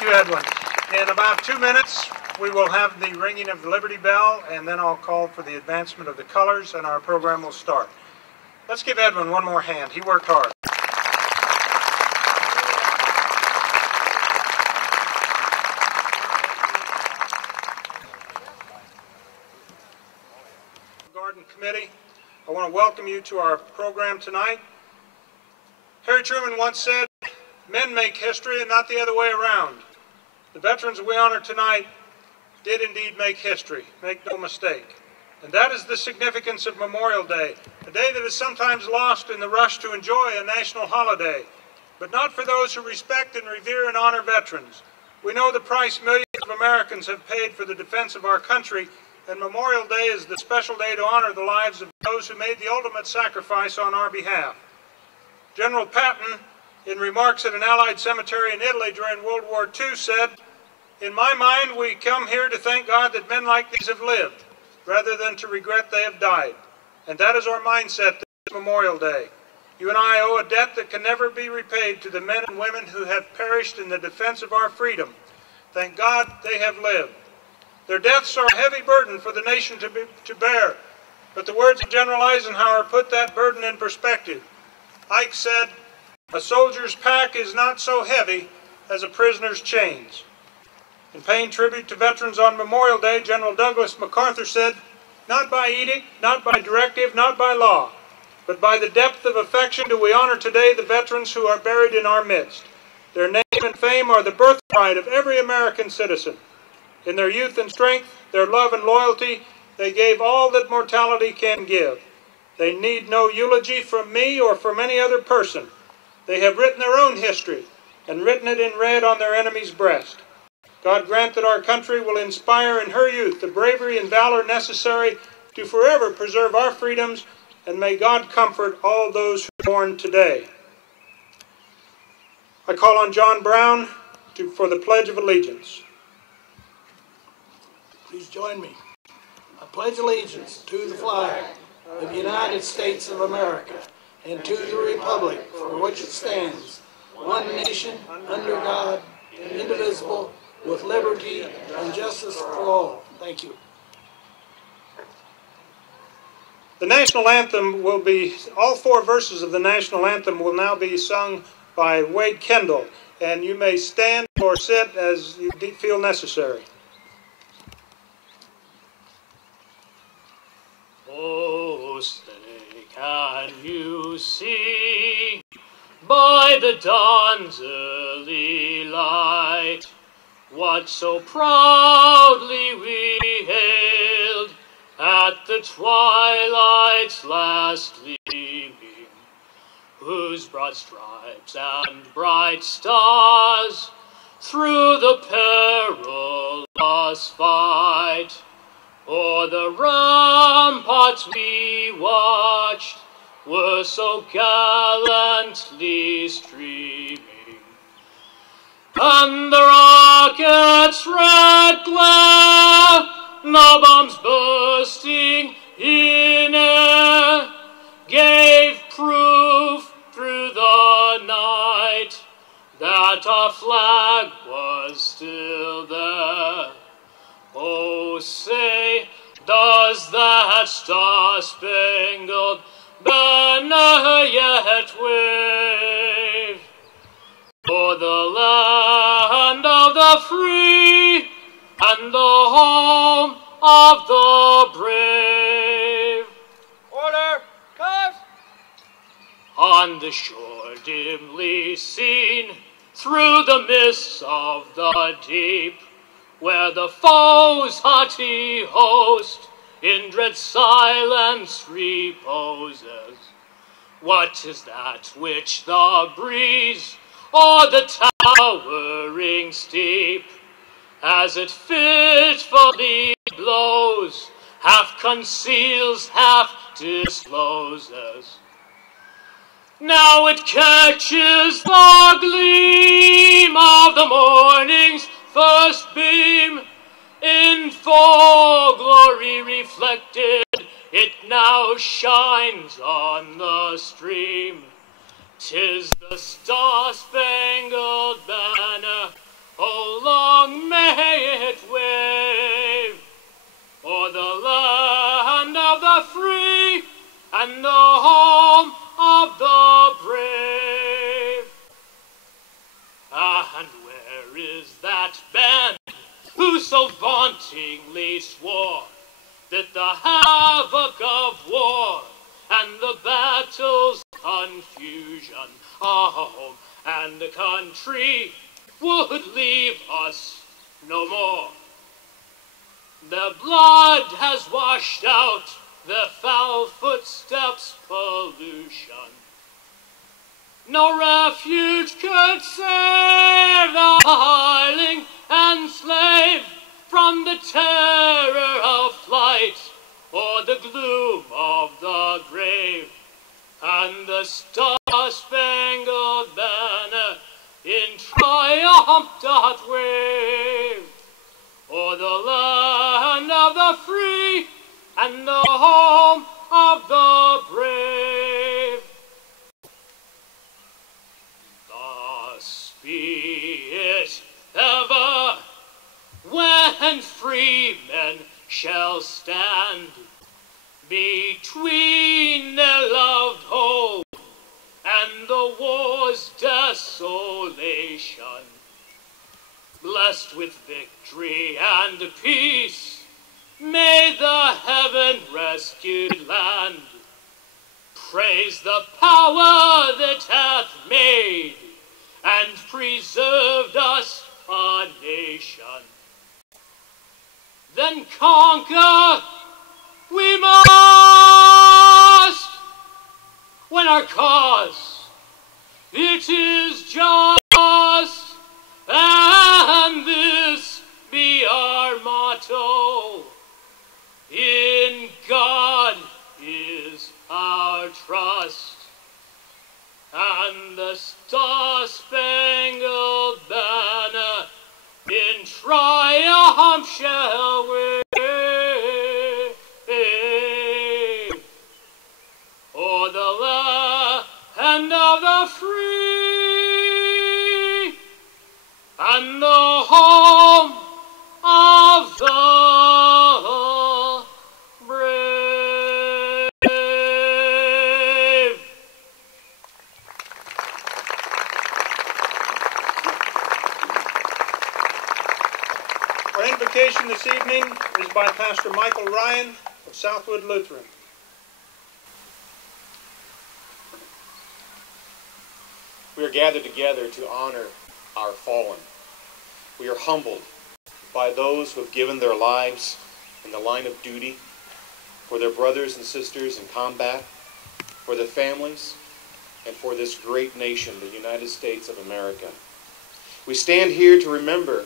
Thank you, Edwin. In about 2 minutes, we will have the ringing of the Liberty Bell, and then I'll call for the advancement of the colors, and our program will start. Let's give Edwin one more hand. He worked hard. Garden Committee, I want to welcome you to our program tonight. Harry Truman once said, "Men make history and not the other way around." The veterans we honor tonight did indeed make history, make no mistake. And that is the significance of Memorial Day, a day that is sometimes lost in the rush to enjoy a national holiday, but not for those who respect and revere and honor veterans. We know the price millions of Americans have paid for the defense of our country, and Memorial Day is the special day to honor the lives of those who made the ultimate sacrifice on our behalf. General Patton, in remarks at an Allied cemetery in Italy during World War II, said, "In my mind, we come here to thank God that men like these have lived, rather than to regret they have died." And that is our mindset this Memorial Day. You and I owe a debt that can never be repaid to the men and women who have perished in the defense of our freedom. Thank God they have lived. Their deaths are a heavy burden for the nation to bear, but the words of General Eisenhower put that burden in perspective. Ike said, "A soldier's pack is not so heavy as a prisoner's chains." In paying tribute to veterans on Memorial Day, General Douglas MacArthur said, "Not by edict, not by directive, not by law, but by the depth of affection do we honor today the veterans who are buried in our midst. Their name and fame are the birthright of every American citizen. In their youth and strength, their love and loyalty, they gave all that mortality can give. They need no eulogy from me or from any other person. They have written their own history and written it in red on their enemy's breast. God grant that our country will inspire in her youth the bravery and valor necessary to forever preserve our freedoms, and may God comfort all those who mourn today." I call on John Brown for the Pledge of Allegiance. Please join me. I pledge allegiance to the flag of the United States of America and to the republic for which it stands, one nation, under God, indivisible, with liberty and justice for all. Thank you. The national anthem will be, all 4 verses of the national anthem will now be sung by Wade Kendall, and you may stand or sit as you feel necessary. Oh, say, can you see by the dawn's early light what so proudly we hailed at the twilight's last gleaming, whose broad stripes and bright stars through the perilous fight o'er the ramparts we watched were so gallantly streaming, and the rocket's red glare, no bombs bursting in air, gave proof through the night that our flag was still there. Oh, say, does that star-spangled banner yet wave o'er the land of the free and the home of the brave? Order! Cut! On the shore dimly seen through the mists of the deep, where the foe's haughty host in dread silence reposes, what is that which the breeze o'er the towering steep, as it fitfully blows, half conceals, half discloses? Now it catches the gleam of the morning's first beam, in full glory reflected, it now shines on the stream. 'Tis the star-spangled banner oh long may it wave o'er the land of the free and the home of the brave. And where is that band who so vauntingly swore that the havoc of war and the battle's confusion of home and the country would leave us no more? Their blood has washed out their foul footsteps' pollution. No refuge could save the hireling and slave from the terror of flight or the gloom of the grave. And the star-spangled banner in triumph doth wave o'er the land of the free and the home of the brave. Thus be it ever when free men shall stand between their loved home and the war's desolation. Blessed with victory and peace, may the heaven-rescued land praise the power that hath made and preserved us a nation. Then conquer we must, when our cause it is just, and this be our motto: in God is our trust, and the star-spangled banner in triumph shall wave o'er the land of the free and the home of the brave. Our invocation this evening is by Pastor Michael Ryan of Southwood Lutheran. We are gathered together to honor our fallen. We are humbled by those who have given their lives in the line of duty for their brothers and sisters in combat, for their families, and for this great nation, the United States of America. We stand here to remember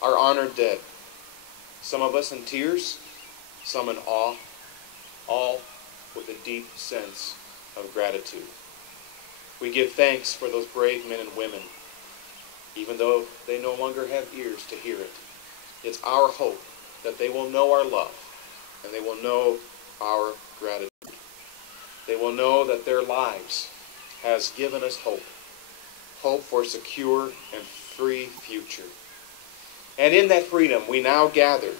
our honored dead, some of us in tears, some in awe, all with a deep sense of gratitude. We give thanks for those brave men and women, even though they no longer have ears to hear it. It's our hope that they will know our love, and they will know our gratitude. They will know that their lives has given us hope, hope for a secure and free future. And in that freedom, we now gather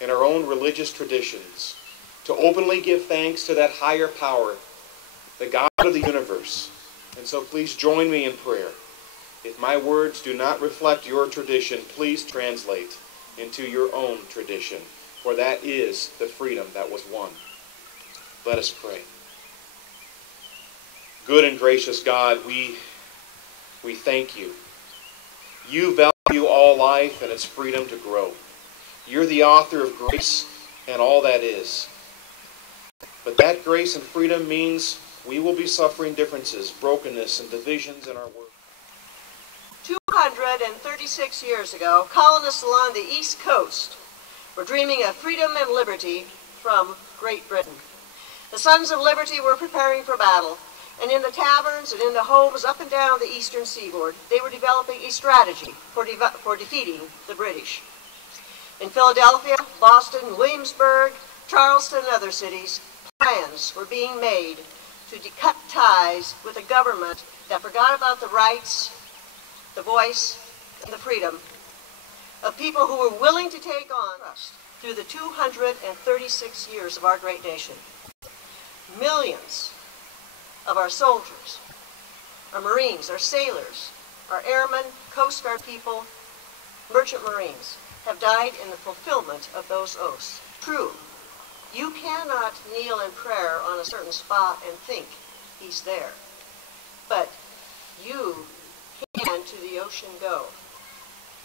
in our own religious traditions to openly give thanks to that higher power, the God of the universe. And so please join me in prayer. If my words do not reflect your tradition, please translate into your own tradition, for that is the freedom that was won. Let us pray. Good and gracious God, we thank you. You value all life and its freedom to grow. You're the author of grace and all that is. But that grace and freedom means we will be suffering differences, brokenness, and divisions in our world. 236 years ago, colonists along the East Coast were dreaming of freedom and liberty from Great Britain. The Sons of Liberty were preparing for battle, and in the taverns and in the homes up and down the eastern seaboard, they were developing a strategy for defeating the British. In Philadelphia, Boston, Williamsburg, Charleston, and other cities, plans were being made to cut ties with a government that forgot about the rights, the voice, the freedom of people who were willing to take on us through the 236 years of our great nation. Millions of our soldiers, our Marines, our sailors, our airmen, Coast Guard people, merchant Marines have died in the fulfillment of those oaths. True, you cannot kneel in prayer on a certain spot and think he's there, but you can to the ocean go.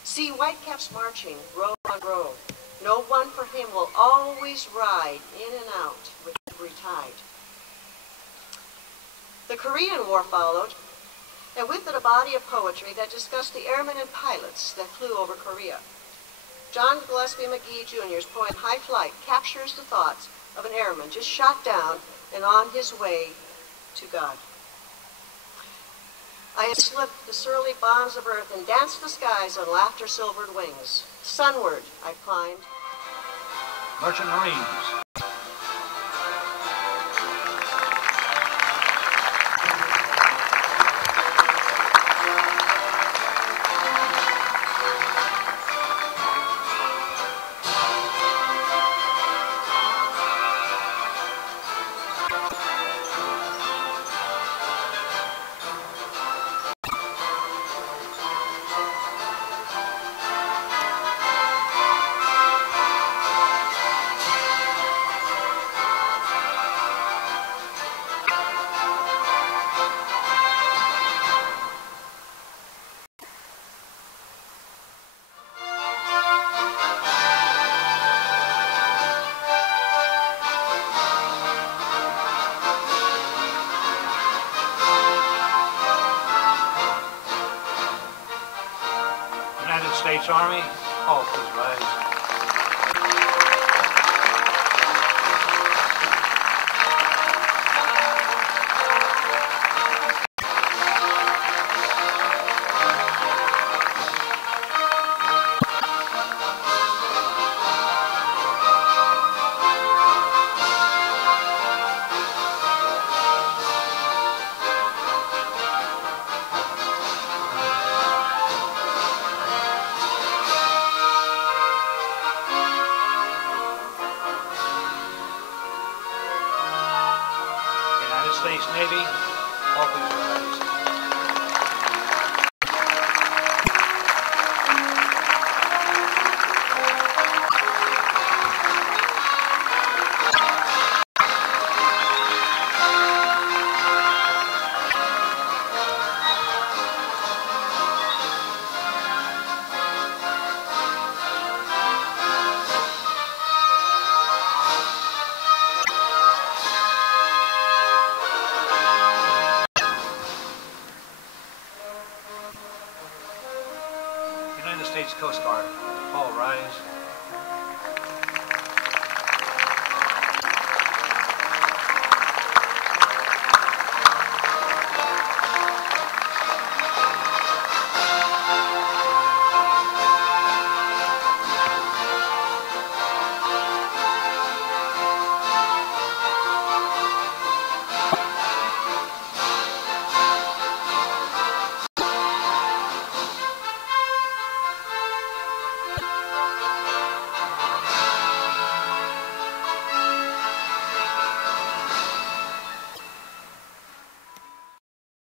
See whitecaps marching row on row. No one for him will always ride in and out with every tide. The Korean War followed, and with it a body of poetry that discussed the airmen and pilots that flew over Korea. John Gillespie McGee Jr.'s poem High Flight captures the thoughts of an airman just shot down and on his way to God. I have slipped the surly bonds of earth and danced the skies on laughter-silvered wings. Sunward I've climbed. Merchant Marines. United States Army, all please rise. United States Navy, all please rise. United States Coast Guard.